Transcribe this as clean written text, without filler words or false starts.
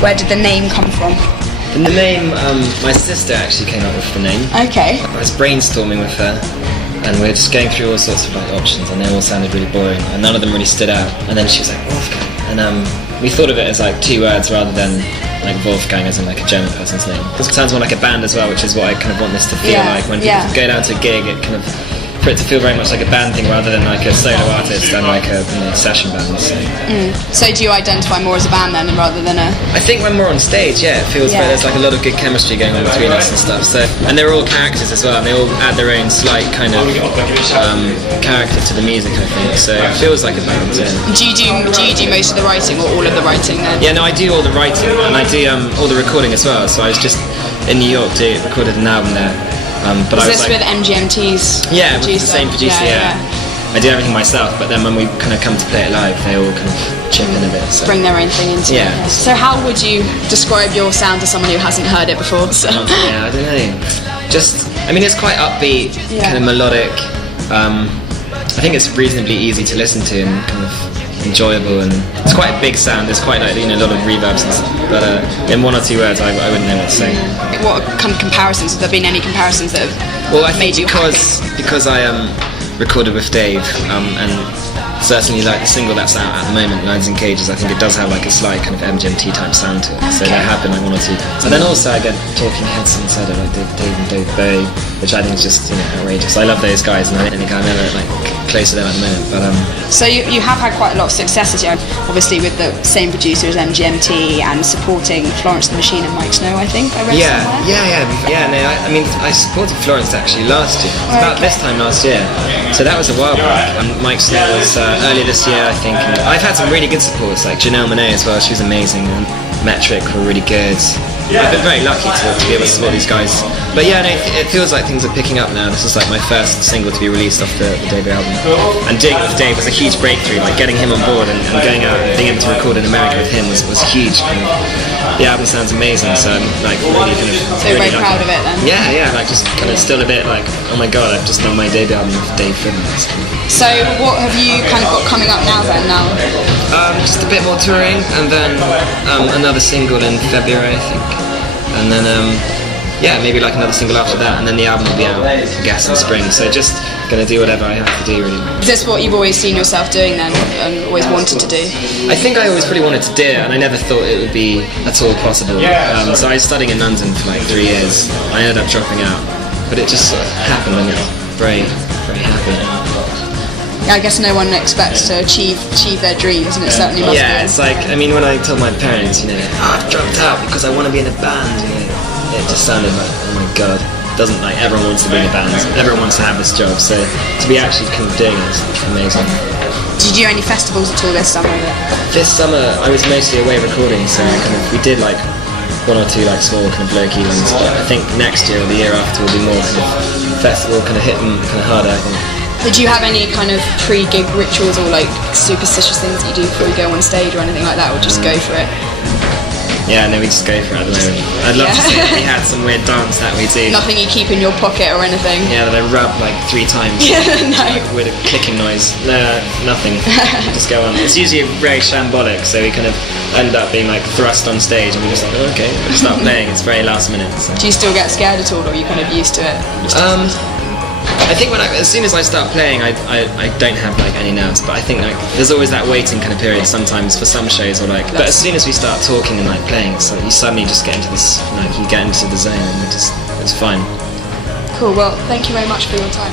Where did the name come from? And the name, my sister actually came up with the name. Okay. I was brainstorming with her, and we were just going through all sorts of like options, and they all sounded really boring, and none of them really stood out. And then she was like, Wolfgang. And we thought of it as like 2 words rather than like Wolfgang as in like a German person's name. It sounds more like a band as well, which is what I kind of want this to feel like. When people go down to a gig, it kind of, for it to feel very much like a band thing rather than like a solo artist and like a session band. So do you identify more as a band then rather than a... I think when we're on stage, it feels like there's like a lot of good chemistry going on between us and stuff. So, and they're all characters as well, and they all add their own slight kind of character to the music, I think. So it feels like a band. Yeah. Do you do most of the writing or all of the writing then? Yeah, no, I do all the writing and I do all the recording as well. So I was just in New York, recorded an album there. But Is I was this with MGMT's Yeah, producer? with the same producer, yeah. I do everything myself, but then when we kind of come to play it live, they all kind of chip in a bit. So. Bring their own thing into it. So how would you describe your sound to someone who hasn't heard it before? So. Yeah, I don't know. Just, I mean, it's quite upbeat, kind of melodic. I think it's reasonably easy to listen to and kind of enjoyable, and it's quite a big sound. There's quite like, a lot of reverbs and stuff. But in 1 or 2 words, I wouldn't know what to say. What kind of comparisons? Have there been any comparisons that have Well, I think made you because I recorded with Dave, and certainly like the single that's out at the moment, Lines and Cages, I think it does have like a slight kind of MGMT type sound to it. So there have been like 1 or 2. And then also I get Talking Heads inside of like Dave and Dave Bowie, which I think is just outrageous. I love those guys, and I don't think I'm ever like close to them at the moment. But so you have had quite a lot of successes here, obviously with the same producer as MGMT and supporting Florence and the Machine and Mike Snow, I think. I read somewhere. No, I mean I supported Florence actually last year. About this time last year. So that was a while back. And Mike Snow was earlier this year, I think. And I've had some really good supports, like Janelle Monáe as well. She was amazing. And Metric were really good. I've been very lucky to be able to support these guys. But yeah, no, it feels like things are picking up now. This is like my first single to be released off the debut album. And doing it with Dave was a huge breakthrough. Like getting him on board and going out and being able to record in America with him was huge. And the album sounds amazing, so I'm like really kind of... So really very proud of it then? Yeah, like just kind of still a bit like, oh my god, I've just done my debut album with Dave Finn. So what have you kind of got coming up now then? Just a bit more touring, and then another single in February, I think. And then, maybe like another single after that, and then the album will be out, I guess, in spring. So just gonna do whatever I have to do, really. Is this what you've always seen yourself doing then, and always wanted to do? I think I always really wanted to do it, and I never thought it would be at all possible. So I was studying in London for like 3 years. I ended up dropping out, but it just sort of happened, and it's very, very happy. Yeah, I guess no one expects to achieve their dreams, and it certainly must be. Yeah, it's like, I mean, when I told my parents, I've dropped out because I want to be in a band, it just sounded like, oh my god, doesn't like everyone wants to be in a band, everyone wants to have this job, so to be actually kind of doing it is amazing. Did you do any festivals at all this summer? This summer I was mostly away recording, so we did like 1 or 2 like small kind of low-key ones, but I think next year or the year after will be more kind of festival, kind of hit them kind of harder, I think. Did you have any kind of pre-gig rituals or like superstitious things that you do before you go on stage or anything like that, or just go for it? Yeah, no, we just go for it at the moment. I'd love to say we had some weird dance that we do. Nothing you keep in your pocket or anything? Yeah, that I rub like 3 times. No. With a clicking noise. No, nothing. Just go on. It's usually very shambolic, so we kind of end up being like thrust on stage and we're just like, oh, okay, we just start playing. It's very last minute. So. Do you still get scared at all, or are you kind of used to it? I think as soon as I start playing, I don't have like any nerves, but I think like there's always that waiting kind of period sometimes for some shows, or like. But as soon as we start talking and like playing, it's like you suddenly just get into this, like you get into the zone, and it's fine. Cool. Well, thank you very much for your time.